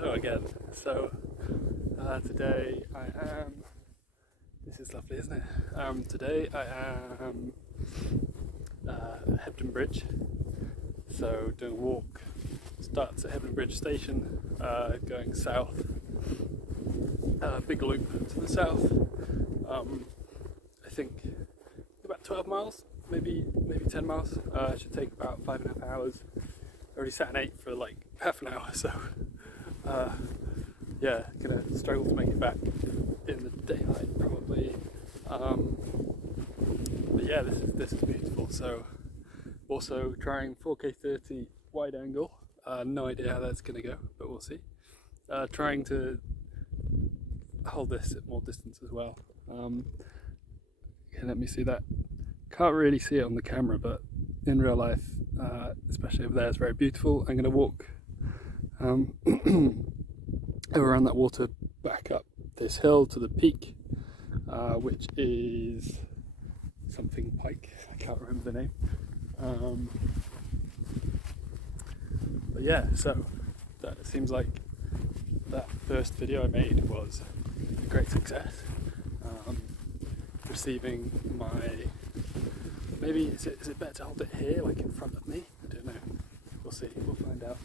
Hello again. So today I am, this is lovely, isn't it? Today I am at Hebden Bridge, so doing a walk. Starts at Hebden Bridge station, going south, big loop to the south. I think about 12 miles, maybe 10 miles. Should take about 5.5 hours. Already sat and ate for like half an hour, so yeah, gonna struggle to make it back in the daylight probably. But yeah, this is beautiful. So also trying 4K 30 wide angle. No idea how that's gonna go, but we'll see. Trying to hold this at more distance as well. Okay, let me see that. Can't really see it on the camera, but in real life, especially over there, it's very beautiful. I'm going to walk around that water, back up this hill to the peak, which is something Pike. I can't remember the name. But yeah, so that seems like that first video I made was a great success. Receiving my, maybe is it better to hold it here, like in front of me? I don't know. We'll see. We'll find out.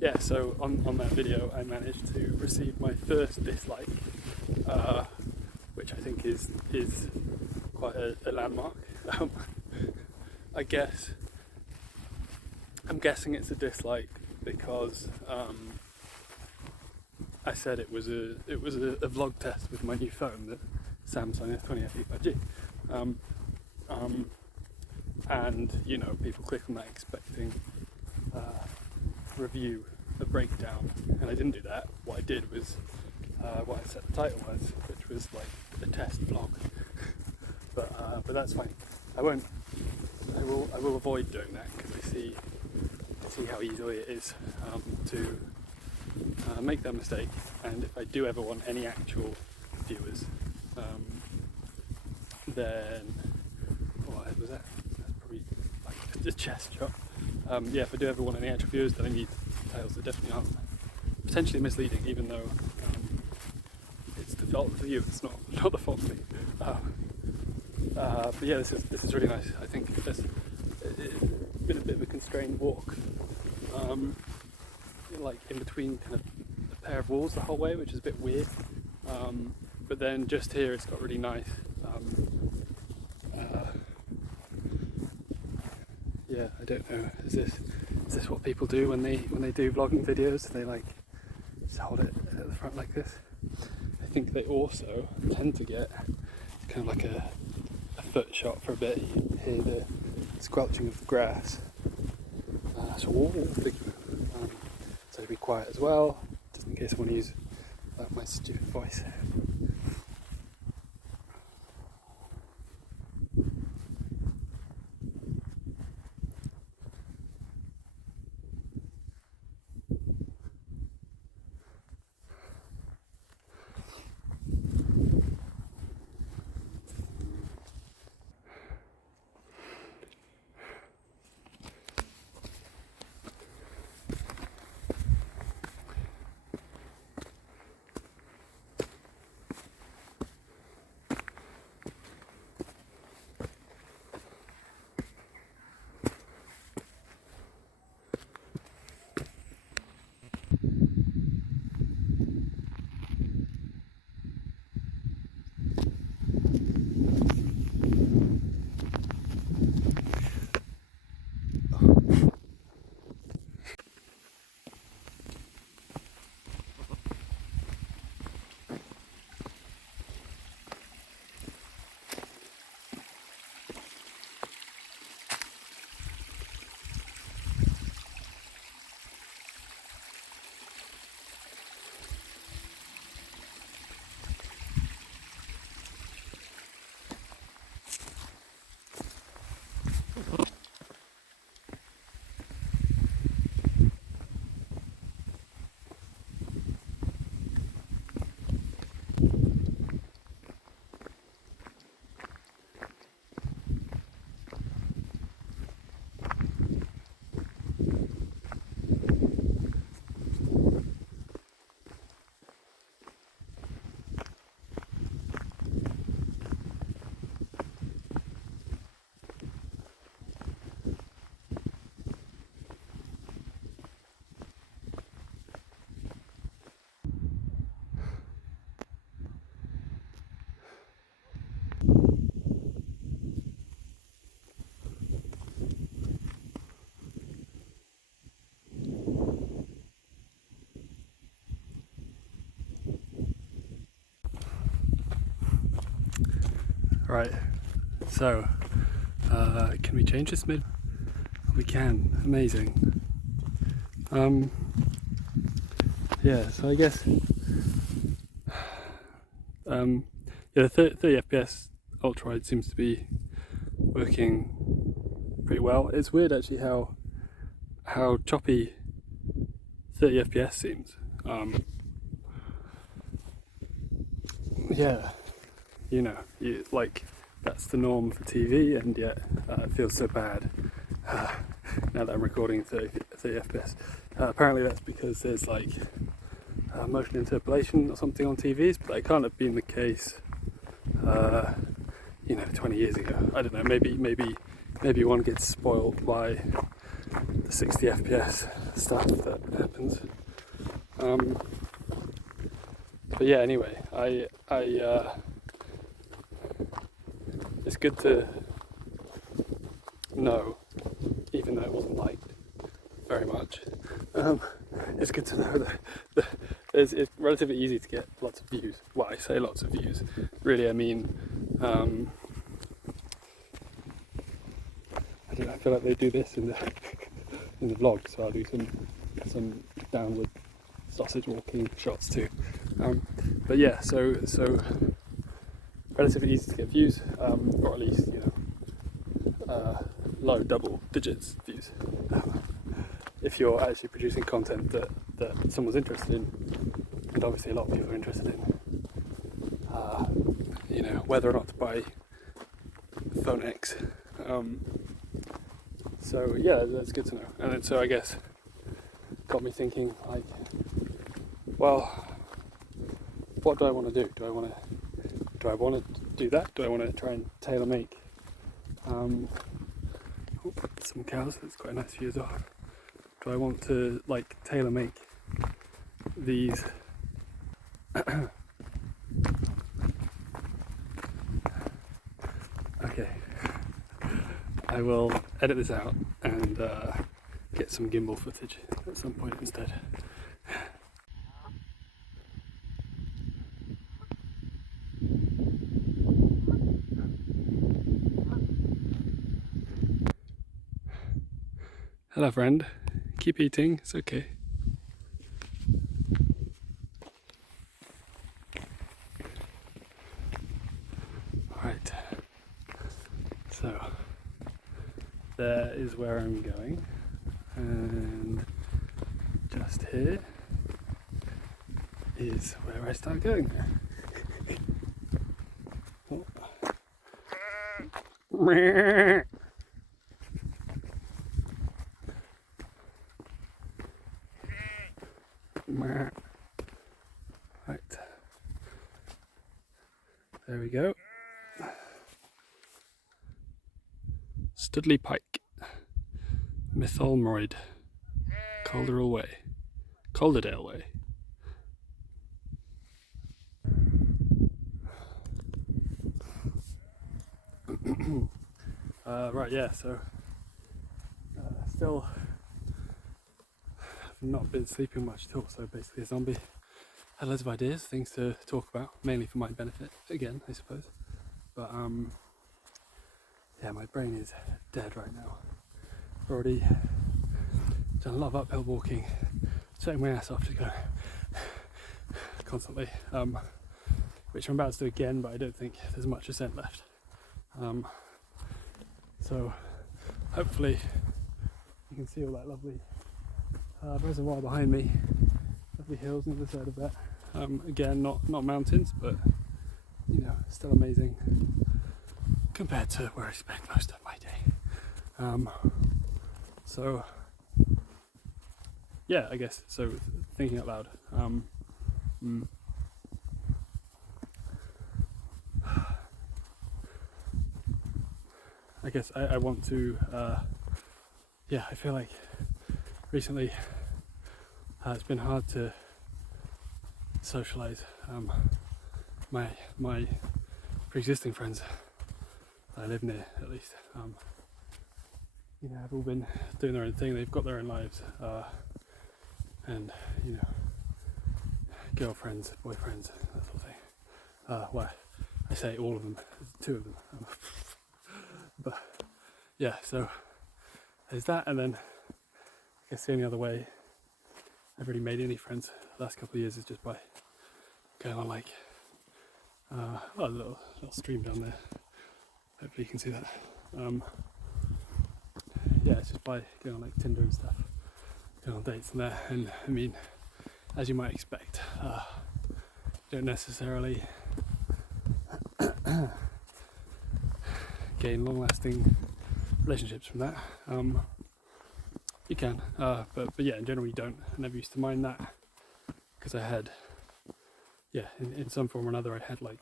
Yeah. So on that video, I managed to receive my first dislike, which I think is quite a landmark. I'm guessing it's a dislike because I said it was a vlog test with my new phone, the Samsung S20 FE 5G. And you know, people click on that expecting review, a breakdown, and I didn't do that. What I did was what I set the title was, which was like a test vlog. but that's fine. I will avoid doing that because I see how easily it is to make that mistake. And if I do ever want any actual viewers, then what was that? That's probably like a chest shot. Yeah, if I do ever want any actual viewers, then I need titles that definitely aren't potentially misleading, even though it's the fault of you. It's not the fault of me. But yeah, this is really nice. I think it's been a bit of a constrained walk, like in between kind of a pair of walls the whole way, which is a bit weird. But then just here, it's got really nice. Yeah, I don't know. Is this what people do when they do vlogging videos? They like just hold it at the front like this. I think they also tend to get kind of like a foot shot for a bit. You hear the squelching of the grass. So be quiet as well, just in case I want to use my stupid voice. Right, so can we change this mid? We can, amazing. Yeah, so I guess yeah, the 30 FPS Ultrawide seems to be working pretty well. It's weird actually how choppy 30 FPS seems. Yeah, you know, like that's the norm for TV, and yet it feels so bad now that I'm recording 30 FPS. Apparently that's because there's like motion interpolation or something on TVs, but that can't have been the case, 20 years ago. I don't know. Maybe one gets spoiled by the 60 FPS stuff that happens. But yeah, anyway, it's good to know, even though it wasn't liked very much. It's good to know that it's relatively easy to get lots of views. Well, I say lots of views. Really, I mean, I don't know, I feel like they do this in the in the vlog, so I'll do some downward sausage walking shots too. But yeah, so relatively easy to get views, or at least low double digits views. If you're actually producing content that someone's interested in, and obviously a lot of people are interested in, whether or not to buy phone X. So yeah, that's good to know. And then, so I guess got me thinking, like, well, what do I want to do? Do I want to do that? Do I want to try and tailor make some cows? That's quite a nice view as well. Do I want to like tailor make these okay, I will edit this out and get some gimbal footage at some point instead. Hello friend, keep eating, it's okay. Alright, so there is where I'm going, and just here is where I start going. Right, there we go. Stoodley Pike, Mytholmroyd, Calderdale Way. Right, yeah, so still have not been sleeping much at all, so basically a zombie. Had loads of ideas, things to talk about, mainly for my benefit, again, I suppose. But yeah, my brain is dead right now. I've already done a lot of uphill walking, sweating my ass off to go constantly, which I'm about to do again, but I don't think there's much ascent left. So hopefully you can see all that lovely reservoir behind me, lovely hills on the other side of that. Again, not mountains, but still amazing compared to where I spend most of my day. So yeah, I guess, so thinking out loud, I guess I want to, I feel like recently it's been hard to socialise. My pre-existing friends that I live near, at least, have all been doing their own thing. They've got their own lives, and girlfriends, boyfriends, that sort of thing. Well, I say all of them, there's 2 of them. But yeah, so there's that, and then I guess the only other way I've really made any friends the last couple of years is just by going on like a little stream down there. Hopefully you can see that. Yeah, it's just by going on like Tinder and stuff, going on dates and there. And I mean, as you might expect, you don't necessarily gain long-lasting relationships from that. You can, but yeah, in general you don't. I never used to mind that, because I had, yeah, in some form or another, I had like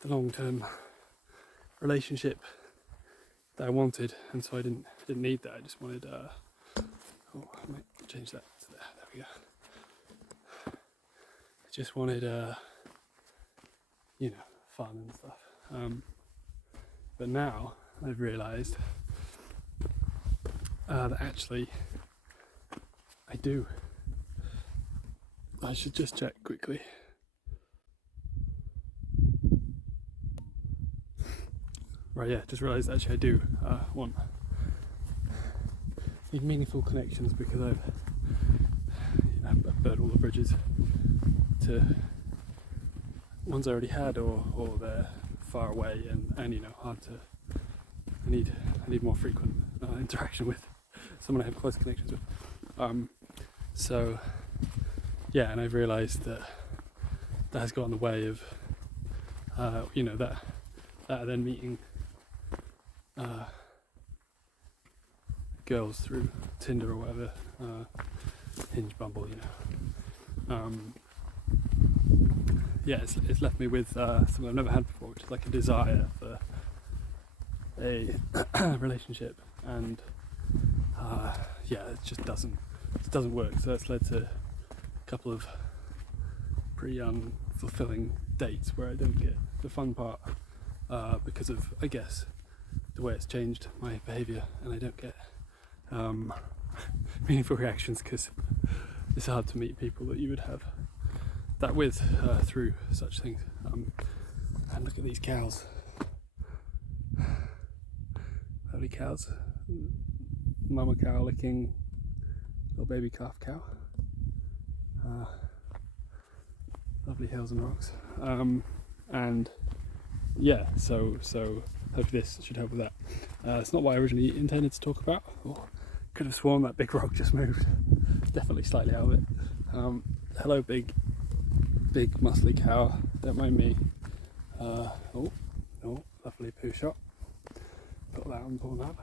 the long-term relationship that I wanted, and so I didn't need that. I just wanted, oh, I might change that to there. There we go. I just wanted, you know, fun and stuff. But now I've realised that actually I do. I should just check quickly. Right, yeah, just realised actually I do want need meaningful connections, because I've burnt all the bridges to ones I already had, or they're far away and you know, hard to. I need more frequent interaction with someone I have close connections with. So yeah, and I've realised that has got in the way of you know, that then meeting girls through Tinder or whatever, Hinge, Bumble, you know. Yeah, it's left me with something I've never had before, which is like a desire for a relationship, and yeah, it just doesn't work. So that's led to a couple of pretty unfulfilling dates where I don't get the fun part because of, I guess, the way it's changed my behaviour, and I don't get meaningful reactions, because it's hard to meet people that you would have that with through such things. And look at these cows. Lovely cows. Mama cow licking little baby calf cow. Lovely hills and rocks. And yeah, so hopefully this should help with that. It's not what I originally intended to talk about. Oh, could have sworn that big rock just moved. Definitely slightly out of it. Hello, big muscly cow. Don't mind me. Oh, lovely poo shot. Got that on pulled up.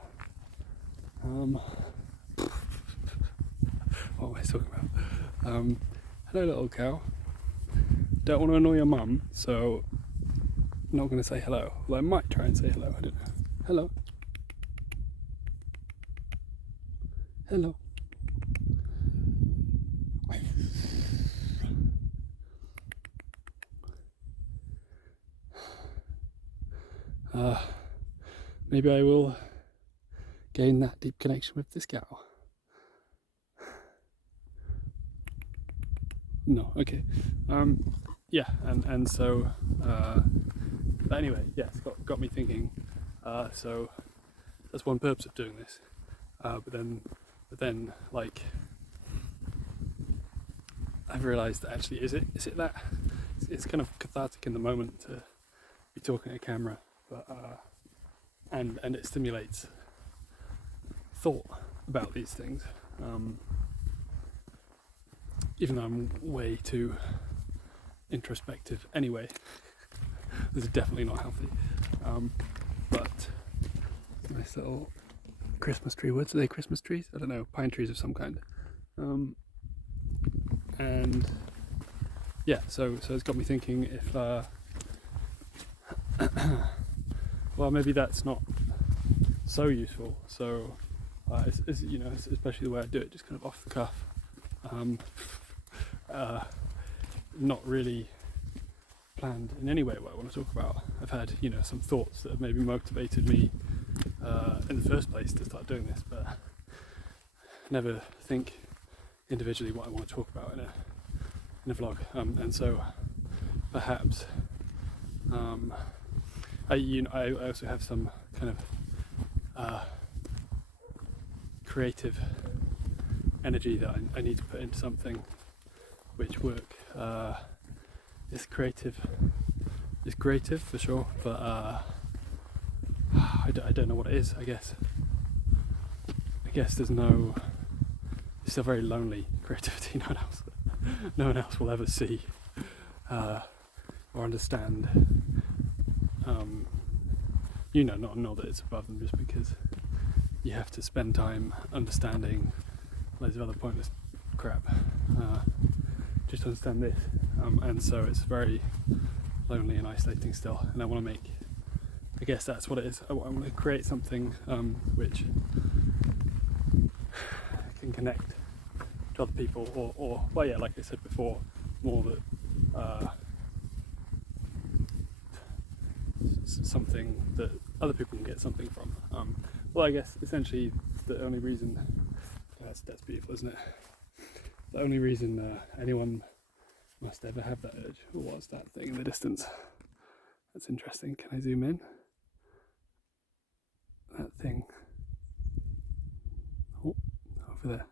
What am I talking about? Hello, little cow. Don't want to annoy your mum, so I'm not going to say hello. Well, I might try and say hello. I don't know. Hello. Hello. Maybe I will gain that deep connection with this cow. No, okay. Yeah, and so but anyway, yeah, it's got me thinking. So that's one purpose of doing this. But then like I've realised that actually is it that it's kind of cathartic in the moment to be talking to a camera, but and it stimulates thought about these things. Even though I'm way too introspective anyway, this is definitely not healthy. But nice little Christmas tree woods. Are they Christmas trees? I don't know, pine trees of some kind. And yeah, so it's got me thinking if well, maybe that's not so useful. So it's you know, especially the way I do it, just kind of off the cuff. Not really planned in any way what I want to talk about. I've had, you know, some thoughts that have maybe motivated me in the first place to start doing this, but never think individually what I want to talk about in a vlog. And so perhaps I also have some kind of creative energy that I need to put into something, which work is creative for sure, but I don't know what it is. I guess it's still very lonely creativity. No one else will ever see or understand. Not that it's above them, just because you have to spend time understanding loads of other pointless crap just to understand this, and so it's very lonely and isolating still. And I guess that's what it is. I want to create something which can connect to other people, or well, yeah, like I said before, more that something that other people can get something from. Well, I guess essentially the only reason that's beautiful, isn't it? The only reason anyone must ever have that urge. What's that thing in the distance? That's interesting. Can I zoom in? That thing. Oh, over there.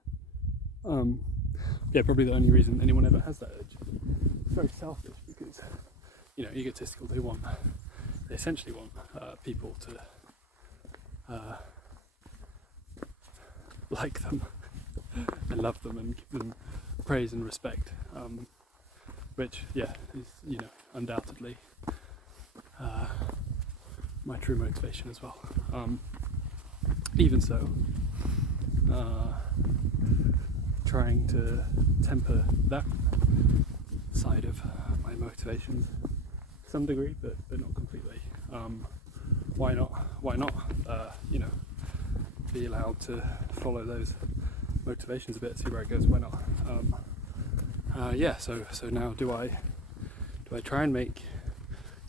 Yeah, probably the only reason anyone ever has that urge. It's very selfish because, egotistical. They essentially want people to like them and love them and give them praise and respect, which, yeah, is undoubtedly my true motivation as well. Even so, trying to temper that side of my motivations to some degree, but not completely. Why not? Be allowed to follow those motivations a bit, see where it goes. Why not? So now do I try and make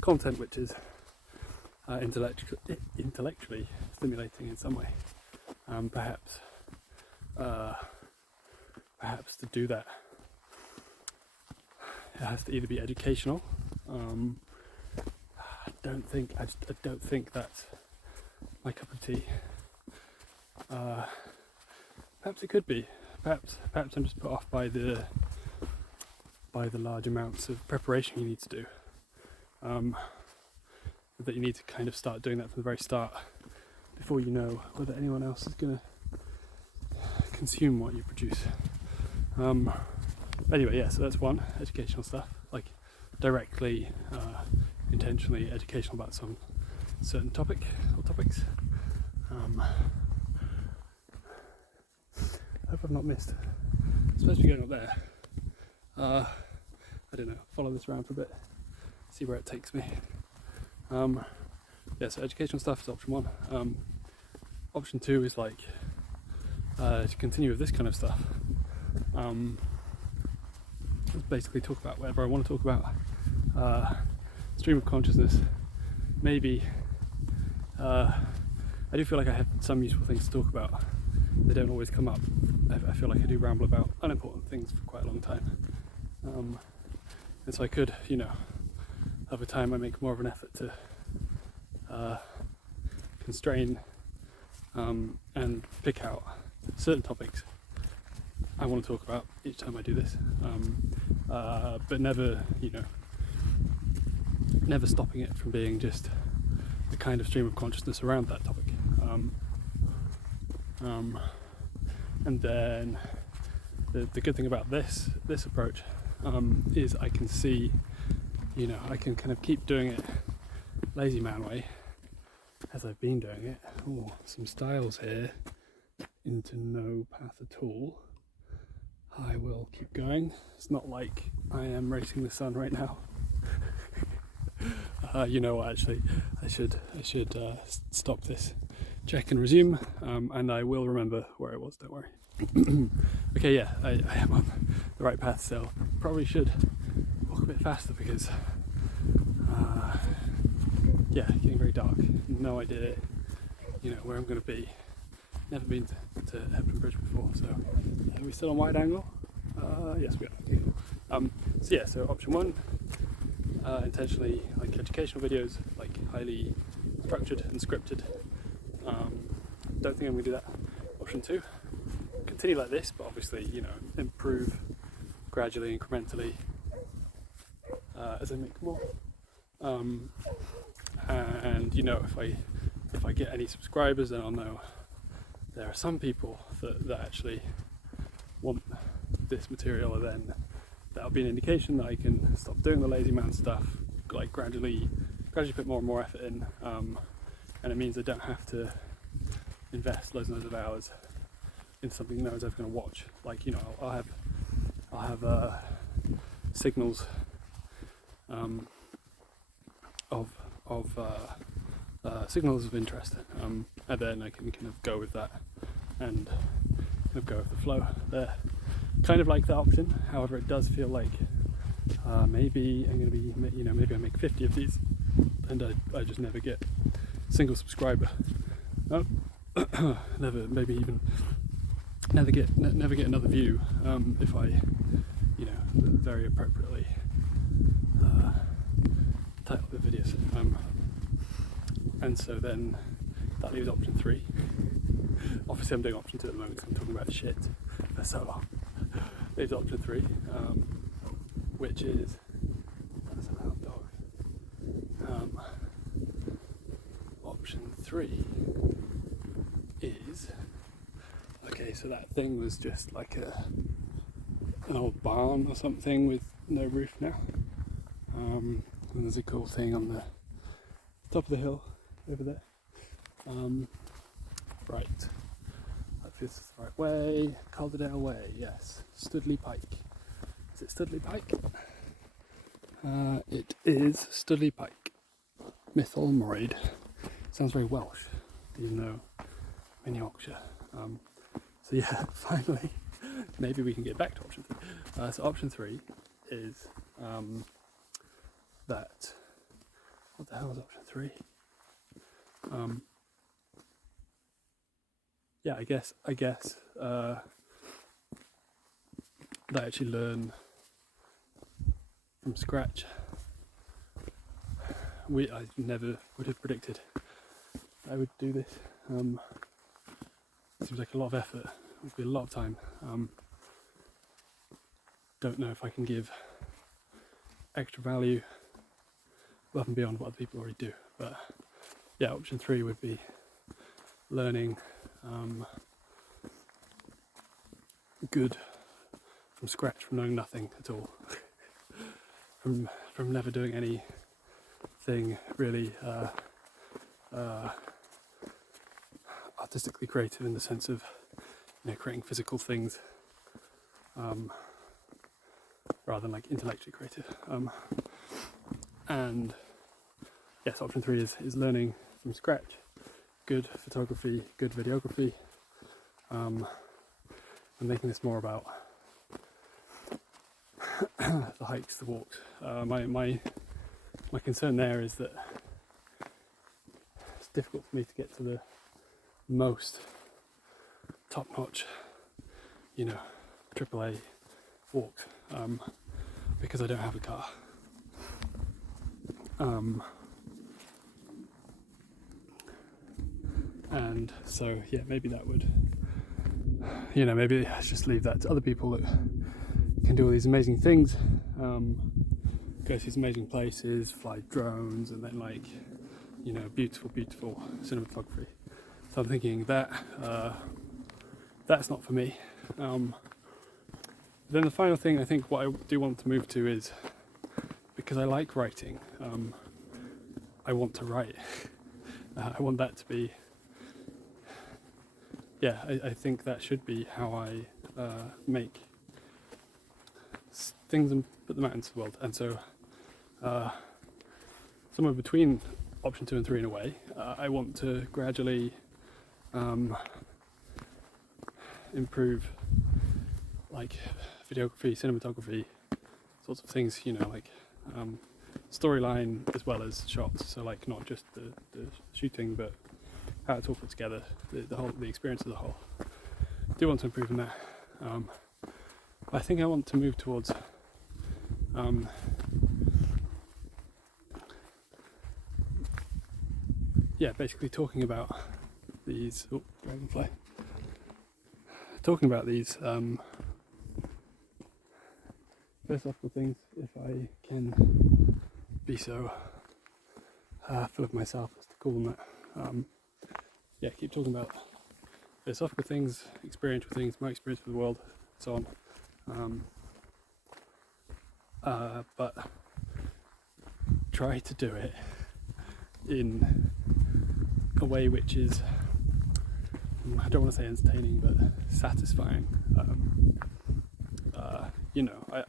content which is intellectually stimulating in some way? Perhaps to do that, it has to either be educational. I don't think that's my cup of tea. Perhaps it could be. Perhaps I'm just put off by the large amounts of preparation you need to do. That you need to kind of start doing that from the very start before you know whether anyone else is going to consume what you produce. Anyway, yeah, so that's one, educational stuff, like directly, intentionally educational about some certain topic or topics. I hope I've not missed. I'm supposed to be going up there. I don't know, follow this around for a bit, see where it takes me. Yeah, so educational stuff is option one. Option two is like to continue with this kind of stuff. Basically talk about whatever I want to talk about. Stream of consciousness. Maybe I do feel like I have some useful things to talk about. They don't always come up. I feel like I do ramble about unimportant things for quite a long time. And so I could, over time I make more of an effort to constrain and pick out certain topics I want to talk about each time I do this, but never stopping it from being just the kind of stream of consciousness around that topic. And then the good thing about this approach is I can see, I can kind of keep doing it lazy man way as I've been doing it. Oh, some styles here into no path at all. I will keep going. It's not like I am racing the sun right now. You know what, actually I should stop this, check and resume, and I will remember where I was, don't worry. Okay, yeah, I am on the right path still. Probably should walk a bit faster because yeah, getting very dark. No idea, where I'm going to be. Never been to Hebden Bridge before, so are we still on wide angle? Yes, we are. So option one, intentionally like educational videos, like highly structured and scripted. Don't think I'm going to do that. Option 2, continue like this, but obviously, you know, improve gradually, incrementally, as I make more. And you know, if I get any subscribers, then I'll know there are some people that actually want this material, and then that'll be an indication that I can stop doing the lazy man stuff, like gradually put more and more effort in, and it means I don't have to invest loads and loads of hours in something no one's ever going to watch. Like, you know, I'll have signals signals of interest, and then I can kind of go with that and kind of go with the flow. They're kind of like that option. However, it does feel like maybe I'm going to be, you know, maybe I make 50 of these and I just never get a single subscriber. Oh, never, maybe even never get another view if I, you know, very appropriately title the videos. And so then that leaves option 3. Obviously I'm doing option 2 at the moment because I'm talking about shit for so long. Leaves option 3, which is, that's a loud dog. Option 3 is, okay, so that thing was just like an old barn or something with no roof now. And there's a cool thing on the top of the hill over there. Right, that feels the right way. Calderdale Way, yes. Stoodley Pike. Is it Stoodley Pike? It is Stoodley Pike. Mythol Moroid. Sounds very Welsh, even though I'm in Yorkshire. So yeah, finally, maybe we can get back to option 3. So option 3 is that. What the hell is option 3? Yeah, I guess that I actually learn from scratch. I never would have predicted I would do this. Seems like a lot of effort. It would be a lot of time. Don't know if I can give extra value above and beyond what other people already do. But yeah, option 3 would be learning good from scratch, from knowing nothing at all, from never doing anything really artistically creative in the sense of, you know, creating physical things, rather than like intellectually creative. And yes, option 3 is learning from scratch good photography, good videography, and making this more about the hikes, the walks. My concern there is that it's difficult for me to get to the most top-notch, you know, AAA walks, because I don't have a car. And so yeah, maybe that would, you know, maybe I just leave that to other people that can do all these amazing things, go to these amazing places, fly drones, and then, like, you know, beautiful cinematography. So I'm thinking that that's not for me. Then the final thing, I think what I do want to move to is, because I like writing, I want to write. I want that to be, yeah, I think that should be how I make things and put them out into the world. And so somewhere between option 2 and 3 in a way, I want to gradually improve, like, videography, cinematography, sorts of things, you know, like storyline as well as shots. So, like, not just the shooting, but how it's all put together, the experience as a whole. I do want to improve in that. I think I want to move towards yeah, basically talking about these dragonfly. Talking about these philosophical things, if I can be so full of myself as to call them that. Yeah, keep talking about philosophical things, experiential things, my experience with the world, so on. But try to do it in a way which is, I don't want to say entertaining, but satisfying.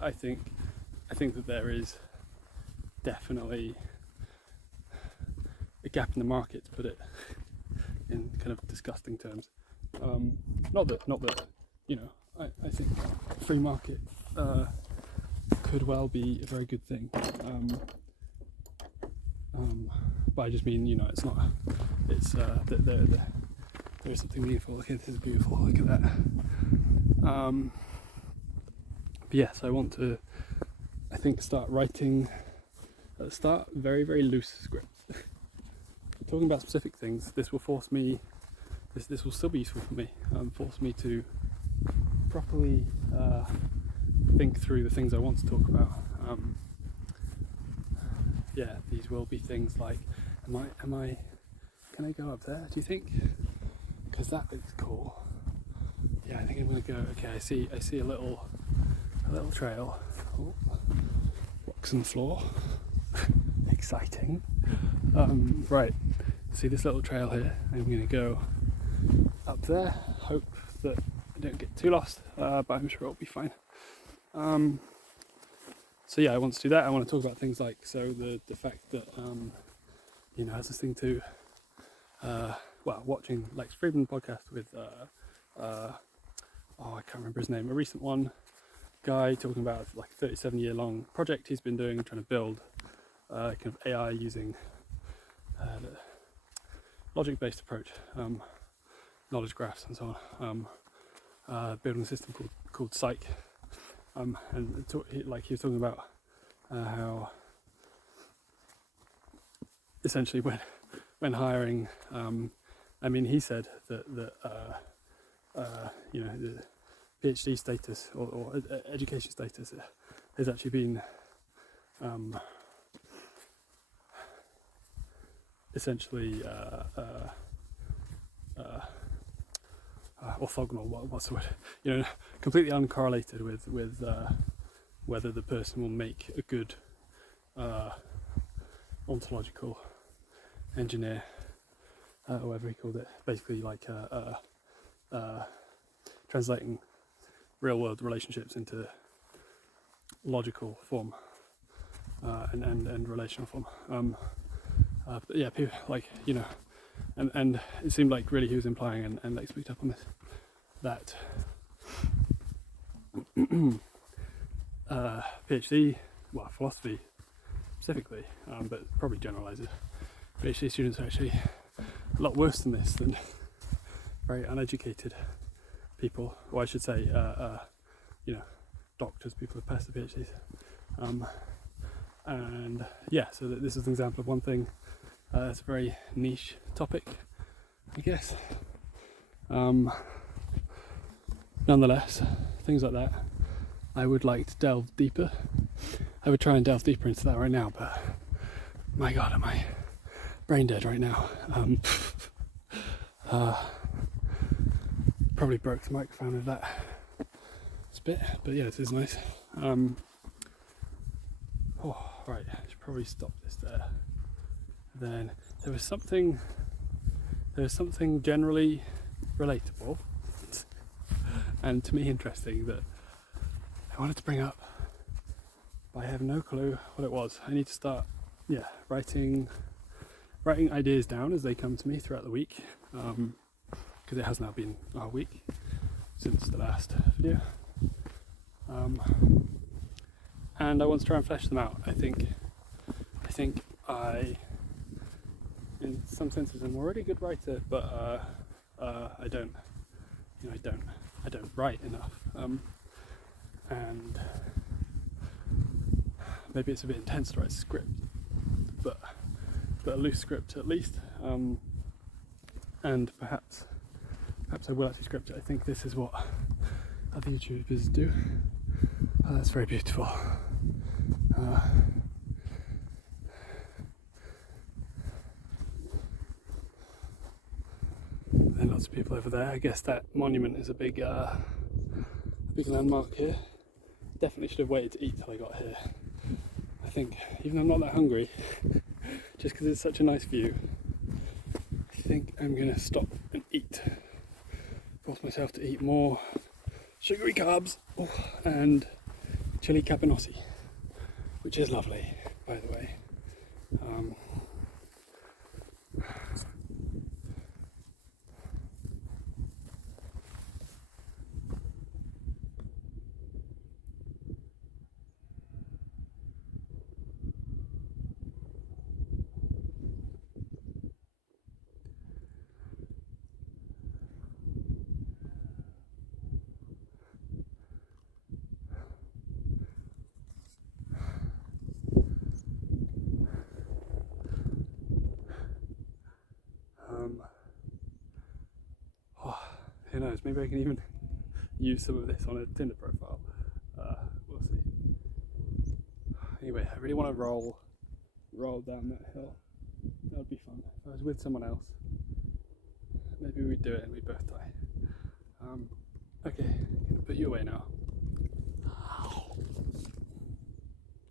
I think that there is definitely a gap in the market, to put it in kind of disgusting terms. Not that I think free market could well be a very good thing. But I just mean, it's not. It's there is something beautiful. Look, this is beautiful. Look at that. But yes, I want to. I think start writing. Start very, very loose scripts. Talking about specific things. This will force me. This will still be useful for me. Force me to properly think through the things I want to talk about. Yeah, these will be things like, can I go up there, do you think? Because that looks cool. Yeah, I think I'm going to go. Okay, I see a little trail. Oh, rocks on the floor. Exciting. Right, see this little trail here. I'm going to go up there. Hope that I don't get too lost, but I'm sure it'll be fine. So yeah, I want to do that. I want to talk about things like, the fact that I was listening to watching Lex Friedman podcast with I can't remember his name, a recent one, guy talking about like a 37-year long project he's been doing, trying to build kind of AI using the logic-based approach, knowledge graphs and so on, building a system called Psych. And he was talking about how essentially when hiring, he said that the PhD status or education status has actually been essentially orthogonal. What's the word? Completely uncorrelated with whether the person will make a good ontological engineer, or whatever he called it. Basically, like translating real-world relationships into logical form and relational form. But yeah, people and it seemed like really he was implying, and Lex picked up on this, that PhD, philosophy specifically, but probably generalises, PhD students are actually a lot worse than this, than very uneducated people, or I should say, doctors, people who pass the PhDs. And yeah, so this is an example of one thing. It's a very niche topic, I guess. Nonetheless, things like that, I would like to delve deeper. I would try and delve deeper into that right now, but my God, am I brain dead right now? Probably broke the microphone with that spit, but yeah, this is nice. Right, I should probably stop this there. Then there was something generally relatable and to me interesting that I wanted to bring up, but I have no clue what it was. I need to start writing ideas down as they come to me throughout the week, because it has now been a week since the last video, and I want to try and flesh them out. I think I, in some senses, I'm already a good writer, but I don't write enough, and maybe it's a bit intense to write a script, but but a loose script at least, and perhaps I will actually script it. I think this is what other YouTubers do. Oh, that's very beautiful. And lots of people over there. I guess that monument is a big landmark here. Definitely should have waited to eat till I got here. I think, even though I'm not that hungry, just because it's such a nice view, I think I'm gonna stop and eat. Force myself to eat more sugary carbs and chili cabanossi, which is lovely, by the way. Who knows, maybe I can even use some of this on a Tinder profile. We'll see. Anyway, I really want to roll down that hill. That would be fun. If I was with someone else, maybe we'd do it and we'd both die. Okay, I'm gonna put you away now.